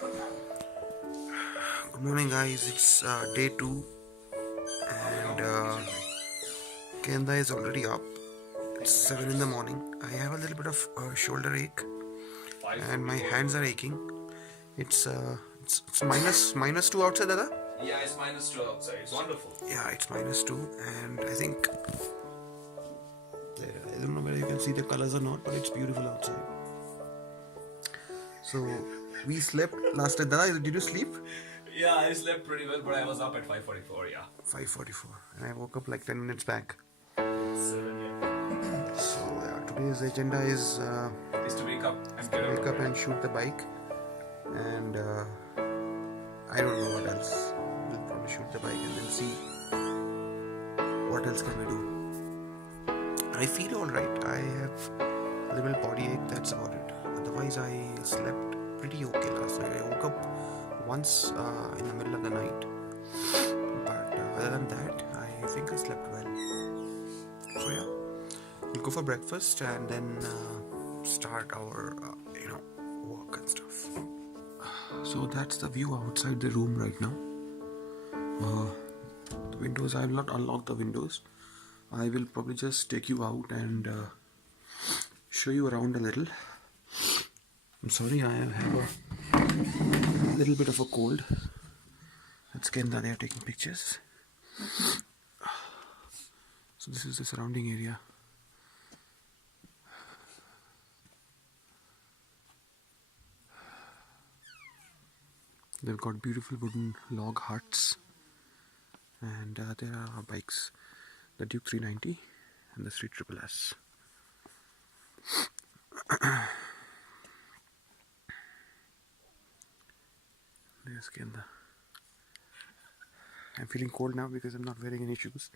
Good morning, guys. It's day 2, and Kenda is already up. It's 7 in the morning. I have a little bit of shoulder ache, and my hands are aching. It's minus 2 outside, Dada? Yeah, it's -2 outside. It's wonderful. Yeah, it's -2, and I think I don't know whether you can see the colors or not, but it's beautiful outside. So we slept last night. Dada, did you sleep? Yeah, I slept pretty well, but I was up at 5:44. Yeah. 5:44, and I woke up like 10 minutes back. 7, yeah. So yeah, today's agenda is Is to wake up and get wake up and shoot the bike, and I don't know what else. We'll probably shoot the bike and then see what else can we do. I feel alright. I have a little body ache, that's about it. Otherwise I slept pretty okay last night. I woke up once in the middle of the night, but other than that I think I slept well. So yeah, we'll go for breakfast and then start our work and stuff. So that's the view outside the room right now. The windows, I will not unlock the windows. I will probably just take you out and show you around a little. I'm sorry, I have a little bit of a cold. That's Kenda, they are taking pictures. So this is the surrounding area. They've got beautiful wooden log huts, and there are our bikes, the Duke 390 and the Street Triple S. There's Kenda. I'm feeling cold now because I'm not wearing any shoes,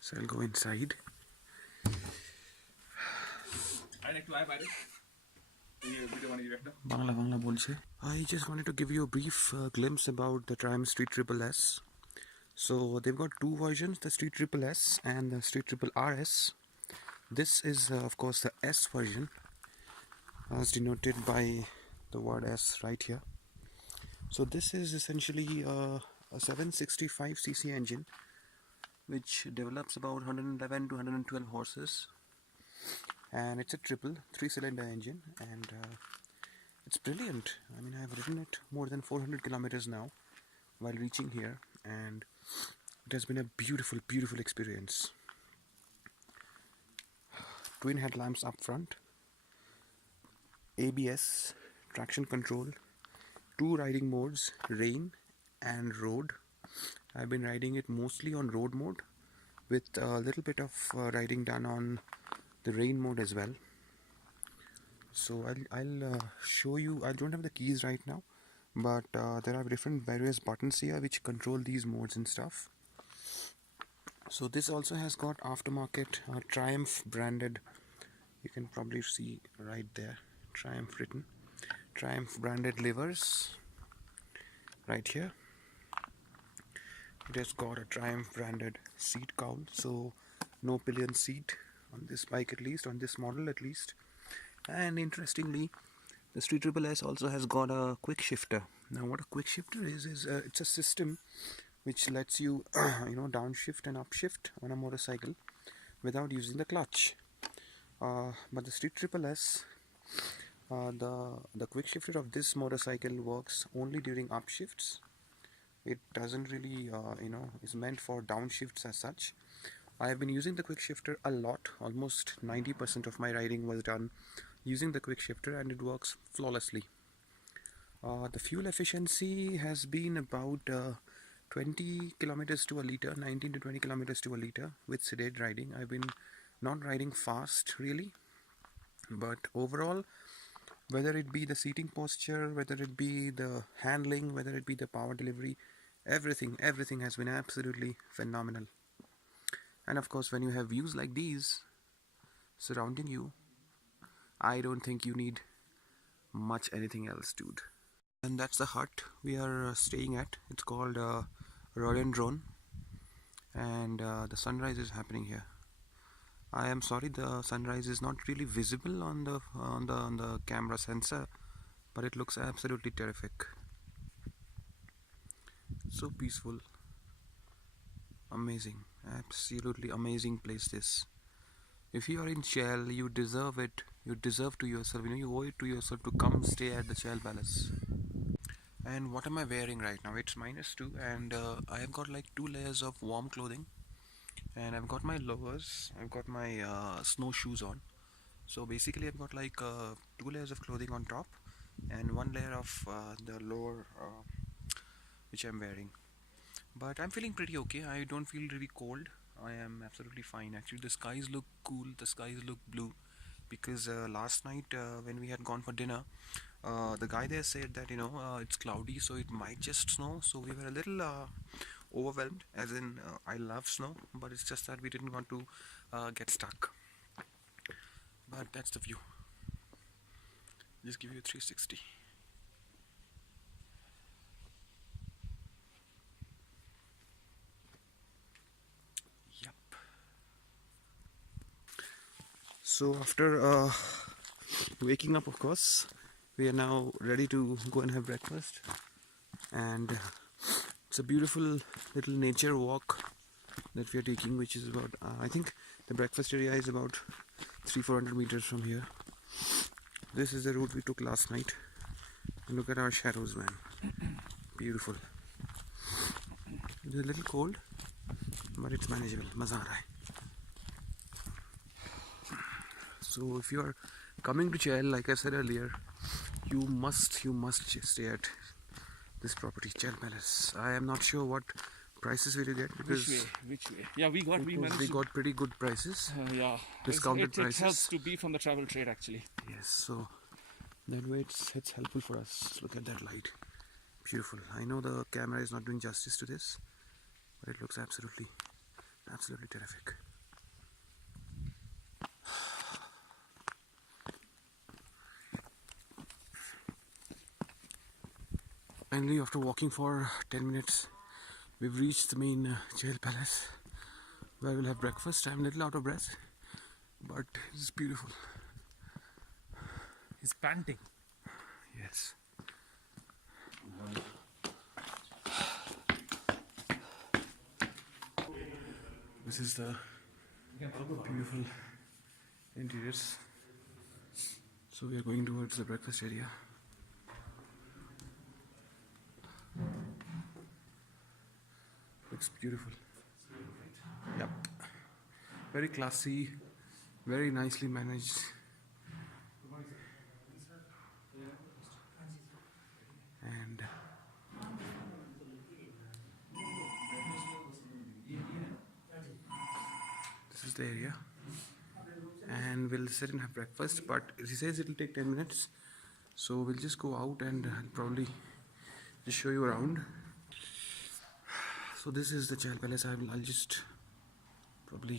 so I'll go inside. I just wanted to give you a brief glimpse about the Triumph Street Triple S. So they've got two versions, the Street Triple S and the Street Triple RS. This is of course the S version, as denoted by the word S right here. So this is essentially a 765cc engine which develops about 111 to 112 horses, and it's a triple 3-cylinder engine, and it's brilliant. I mean, I've ridden it more than 400 kilometers now while reaching here, and it has been a beautiful experience. Twin headlamps up front, ABS, traction control, 2 riding modes, rain and road. I've been riding it mostly on road mode, with a little bit of riding done on the rain mode as well. So I'll show you. I don't have the keys right now, but there are various buttons here which control these modes and stuff. So this also has got aftermarket Triumph branded, you can probably see right there, Triumph written, Triumph branded levers right here. It has got a Triumph branded seat cowl, so no pillion seat on this bike, at least on this model at least. And interestingly, the Street Triple S also has got a quick shifter. Now what a quick shifter is it's a system which lets you downshift and upshift on a motorcycle without using the clutch. But the Street Triple S, the quick shifter of this motorcycle works only during upshifts. It doesn't really is meant for downshifts as such. I have been using the quick shifter a lot. Almost 90% of my riding was done using the quick shifter, and it works flawlessly. The fuel efficiency has been about 20 kilometers to a liter, 19 to 20 kilometers to a liter with sedated riding. I've been not riding fast really, but overall, whether it be the seating posture, whether it be the handling, whether it be the power delivery, everything has been absolutely phenomenal. And of course, when you have views like these surrounding you, I don't think you need much anything else, dude. And that's the hut we are staying at. It's called Rhododendron, and the sunrise is happening here. I am sorry, the sunrise is not really visible on the camera sensor, but it looks absolutely terrific. So peaceful, amazing, absolutely amazing place this. If you are in Chail, you deserve it. You deserve to yourself, you owe it to yourself to come stay at the Chail Palace. And what am I wearing right now? It's -2, and I have got like 2 layers of warm clothing, and I've got my lowers, I've got my snowshoes on. So basically, I've got like 2 layers of clothing on top, and 1 layer of the lower, which I'm wearing. But I'm feeling pretty okay. I don't feel really cold. I am absolutely fine. Actually, the skies look cool. The skies look blue, because last night when we had gone for dinner, the guy there said that it's cloudy, so it might just snow. So we were a little overwhelmed. As in, I love snow, but it's just that we didn't want to get stuck. But that's the view. Just give you a 360. Yep. So after waking up, of course, we are now ready to go and have breakfast. And it's a beautiful little nature walk that we are taking, which is about I think the breakfast area is about 300-400 meters from here. This is the route we took last night. And look at our shadows, man. Beautiful. It's a little cold, but it's manageable. Maza aa raha hai. So if you are coming to Chail, like I said earlier, you must stay at this property, Chail Palace. I am not sure what prices will you get, because Which way? Yeah, we managed they to, got pretty good prices, yeah, discounted prices. It helps to be from the travel trade actually. Yes, so that way it's helpful for us. Look at that light, beautiful. I know the camera is not doing justice to this, but it looks absolutely terrific. Finally, after walking for 10 minutes, we've reached the main Chail Palace, where we'll have breakfast. I'm a little out of breath, but it's beautiful. He's panting. Yes. This is the beautiful interiors. So we are going towards the breakfast area. Looks beautiful. Yep. Very classy, very nicely managed. And this is the area. And we'll sit and have breakfast, but he says it'll take 10 minutes. So we'll just go out and I'll probably just show you around. So this is the Chail Palace. I'll just probably.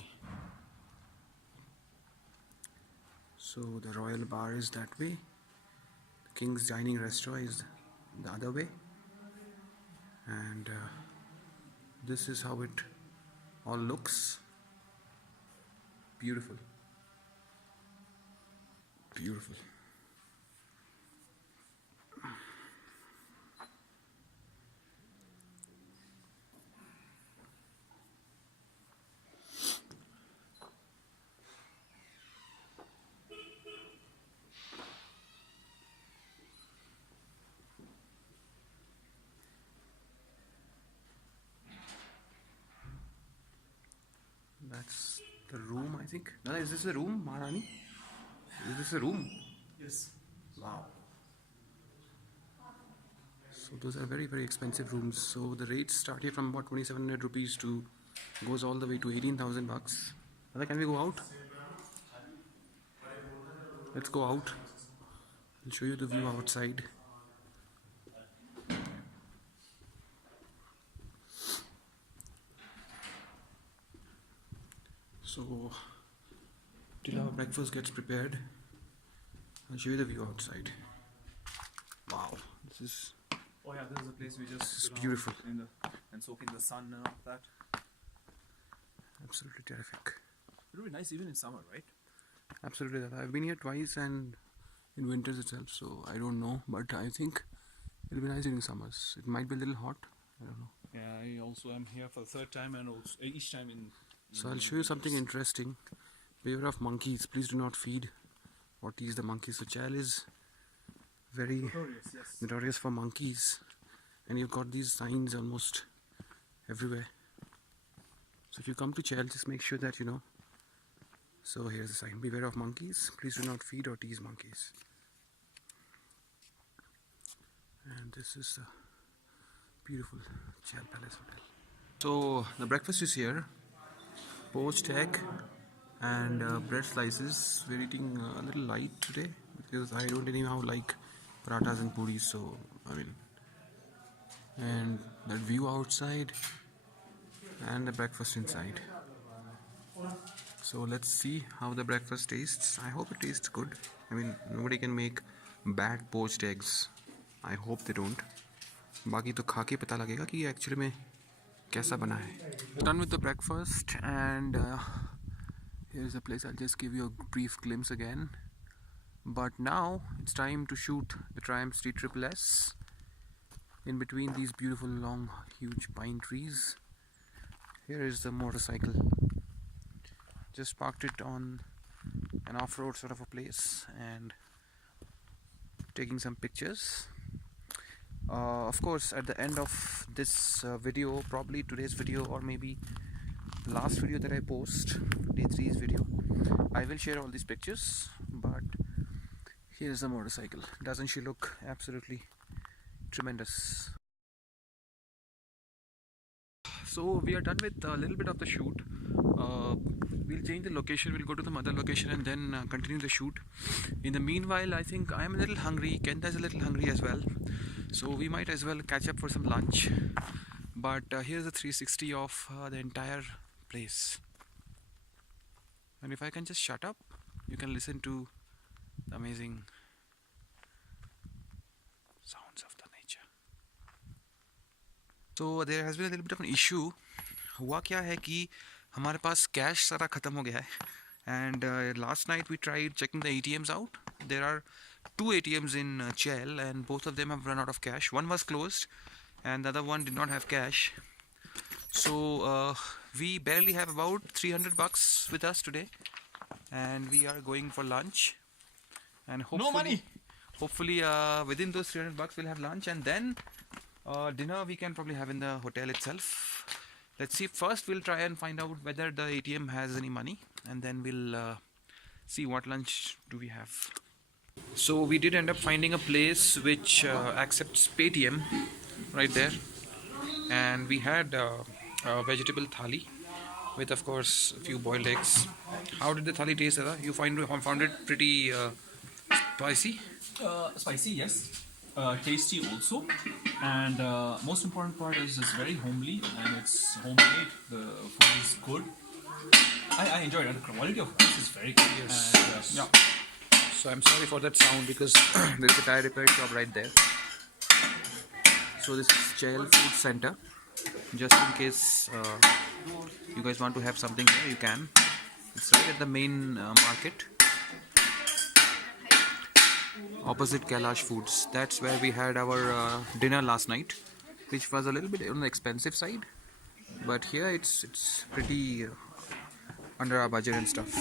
So the royal bar is that way. The King's Dining Restaurant is the other way. And this is how it all looks. Beautiful. Beautiful. That's the room, I think. Nana, is this a room, Maharani? Is this a room? Yes. Wow. So those are very, very expensive rooms. So the rates start here from about 2,700 rupees to goes all the way to 18,000 bucks. Nana, can we go out? Let's go out. I'll show you the view outside. So till our breakfast gets prepared, I'll show you the view outside. Wow, this is Oh yeah, this is a place we just This is sit down beautiful. and soak in the sun and all that. absolutely terrific. It would be nice even in summer, right? Absolutely, I've been here twice and in winters itself, so I don't know, but I think it'll be nice during summers. It might be a little hot, I don't know. Yeah, I also am here for the third time and also each time in So I'll show you something interesting. Beware of monkeys. Please do not feed or tease the monkeys. So Chail is very notorious, yes. notorious for monkeys, and you've got these signs almost everywhere. So if you come to Chail, just make sure that you know. So here's the sign: beware of monkeys. Please do not feed or tease monkeys. And this is the beautiful Chail Palace Hotel. So the breakfast is here: poached egg and bread slices. We're eating a little light today because I don't anyhow like parathas and puris. So I mean, and that view outside and the breakfast inside. So let's see how the breakfast tastes. I hope it tastes good. I mean, nobody can make bad poached eggs. I hope they don't. बाकी तो खा के पता लगेगा कि actually में कैसा बना है. Done with the breakfast, and here's the place. I'll just give you a brief glimpse again. But now it's time to shoot the Triumph Street Triple S in between these beautiful long huge pine trees. Here is the motorcycle. Just parked it on an off-road sort of a place and taking some pictures. Of course, at the end of this video, probably today's video or maybe last video that I post, day 3's video, I will share all these pictures. But here's the motorcycle. Doesn't she look absolutely tremendous? So we are done with a little bit of the shoot. We'll change the location, we'll go to the other location and then continue the shoot. In the meanwhile, I think I'm a little hungry, Kenta is a little hungry as well, so we might as well catch up for some lunch. But here's the 360 of the entire place, and if I can just shut up, you can listen to the amazing sounds of the nature. So there has been a little bit of an issue. हुआ क्या है कि हमारे पास cash सारा ख़त्म हो गया है. And last night we tried checking the ATMs out. There are 2 ATMs in Chail and both of them have run out of cash. One was closed and the other one did not have cash. So we barely have about $300 with us today, and we are going for lunch. And hopefully within those $300 we'll have lunch, and then dinner we can probably have in the hotel itself. Let's see. First we'll try and find out whether the ATM has any money, and then we'll see what lunch do we have. So we did end up finding a place which accepts Paytm right there, and we had a vegetable thali with, of course, a few boiled eggs. How did the thali taste, Dada? You found it pretty spicy? Spicy, yes. Tasty also. And most important part is it's very homely and it's homemade. The food is good. I enjoyed it. The quality of rice is very good. Yes. And, Yeah. So I'm sorry for that sound because there's a tire repair shop right there. So this is Chail Food Center. Just in case you guys want to have something here, you can. It's right at the main market, opposite Kailash Foods. That's where we had our dinner last night, which was a little bit on the expensive side. But here it's pretty under our budget and stuff.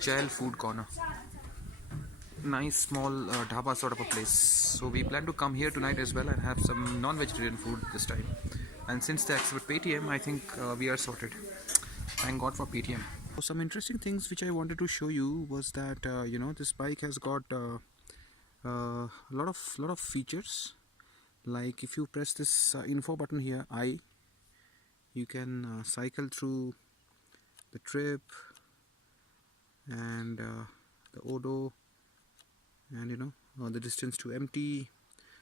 Chail Food Corner. Nice small dhaba sort of a place. So we plan to come here tonight as well and have some non-vegetarian food this time. And since they accept Paytm, I think we are sorted. Thank God for Paytm. So some interesting things which I wanted to show you was that you know, this bike has got a lot of features. Like if you press this info button here, you can cycle through the trip and the odo, and you know, the distance to empty,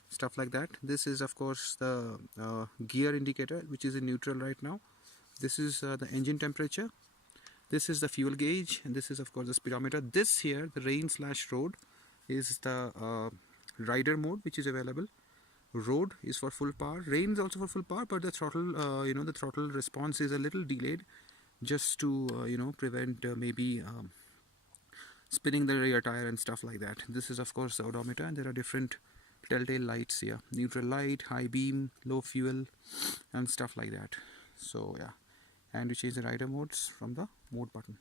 stuff like that. This is of course the gear indicator, which is in neutral right now. This is the engine temperature. This is the fuel gauge, and this is of course the speedometer. This here, the rain/road, is the rider mode which is available. Road is for full power. Rain is also for full power, but the throttle, you know, the throttle response is a little delayed, just to you know, prevent maybe spinning the rear tire and stuff like that. This is of course the odometer, and there are different telltale lights here: neutral light, high beam, low fuel, and stuff like that. So yeah, and you change the rider modes from the mode button.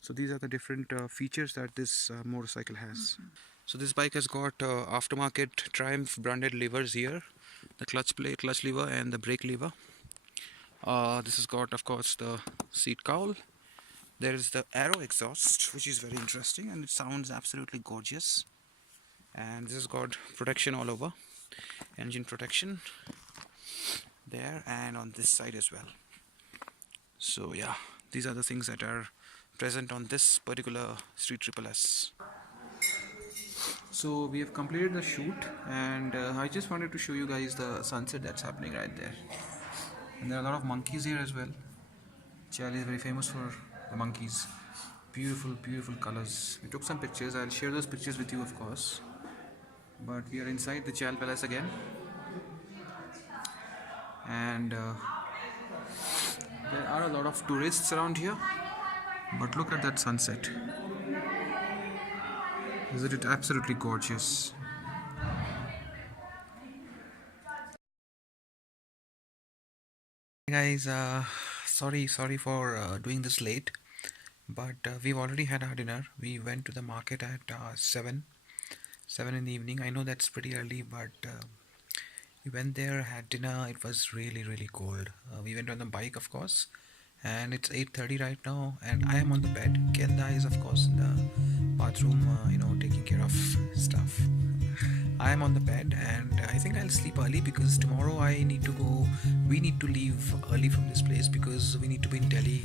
So these are the different features that this motorcycle has. So this bike has got aftermarket Triumph branded levers here: the clutch plate, clutch lever, and the brake lever. This has got, of course, the seat cowl. There is the Aero exhaust, which is very interesting, and it sounds absolutely gorgeous. And this has got protection all over, engine protection there and on this side as well. So yeah, these are the things that are present on this particular Street Triple S. So we have completed the shoot, and I just wanted to show you guys the sunset that's happening right there. And there are a lot of monkeys here as well. Chail is very famous for the monkeys. Beautiful, beautiful colors. We took some pictures. I'll share those pictures with you, of course. But we are inside the Chail Palace again, and there are a lot of tourists around here. But look at that sunset. Isn't it absolutely gorgeous? Hey guys, sorry for doing this late, but we've already had our dinner. We went to the market at 7 in the evening. I know that's pretty early, but we went there, had dinner. It was really cold. We went on the bike, of course, and it's 8:30 right now, and I am on the bed. Kenda is, of course, in the bathroom, taking care of stuff. I am on the bed, and I think I'll sleep early because tomorrow we need to leave early from this place because we need to be in Delhi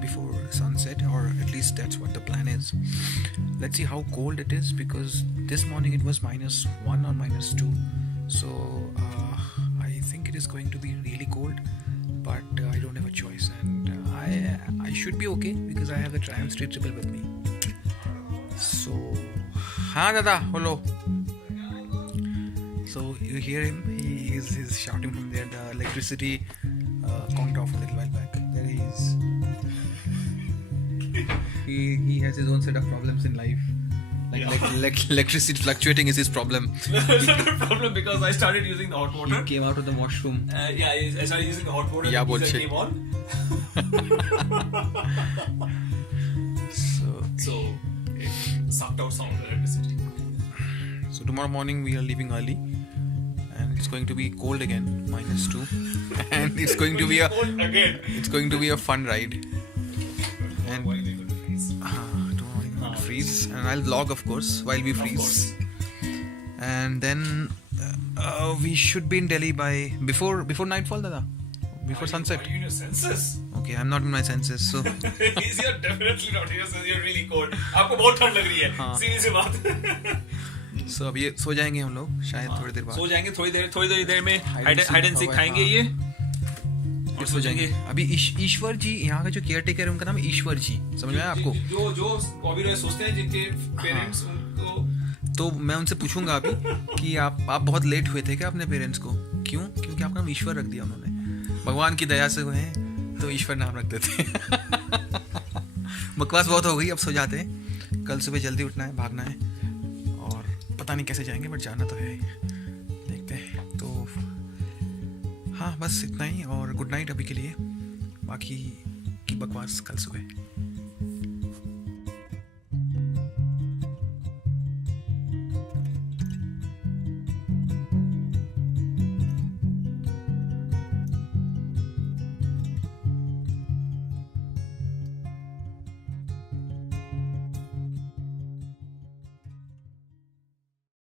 before sunset, or at least that's what the plan is. Let's see how cold it is, because this morning it was -1 or -2. So I think it is going to be really cold, but I don't have a choice, and I should be okay because I have the Triumph Street Triple with me. So, ha dada, hello. So you hear him, he's shouting from there. The electricity conked off a little while back. There he is. He has his own set of problems in life. Electricity fluctuating is his problem. That's not a problem because I started using the hot water. He came out of the washroom. Yeah, I started using the hot water. Yeah, the geyser bullshit. came on. So it sucked out some of the electricity. So tomorrow morning we are leaving early, and it's going to be cold again, -2, and it's going to be a Cold again. it's going to be a fun ride. And Why they will freeze? tomorrow morning we'll freeze, and I'll vlog, of course, while we freeze. And then we should be in Delhi by before nightfall, Dada. Before sunset. Are you in your senses? Okay, I'm not in my senses, so You're definitely not in your senses. You're really cold. आपको बहुत ठंड लग रही है. हाँ. सीधी सी बात. so अभी सो जाएंगे हम लोग शायद थोड़ी देर बाद. सो जाएंगे थोड़ी देर में. Hide and hide and seek seek हुआ है, खाएंगे हाँ. ये. फिर सो जाएंगे. अभी ईश्वर जी, यहाँ का जो केयर टेकर है, उनका नाम है ईश्वर जी. समझ में आया आपको? जो बॉबी रॉय सोचते हैं जिनके पेरेंट्स उनको. तो मैं उनसे पूछूंगा अभी कि आप बहुत लेट हुए थे क्या अपने पेरेंट्स को? क्यों? क्योंकि आपका नाम ईश्वर रख दिया उन्होंने. भगवान की दया से हुए हैं तो ईश्वर नाम रख देते हैं. बकवास बहुत हो गई, अब सो जाते हैं. कल सुबह जल्दी उठना है, भागना है, और पता नहीं कैसे जाएंगे, बट जाना तो है ही. देखते हैं. तो हाँ, बस इतना ही, और गुड नाइट अभी के लिए. बाकी की बकवास कल सुबह.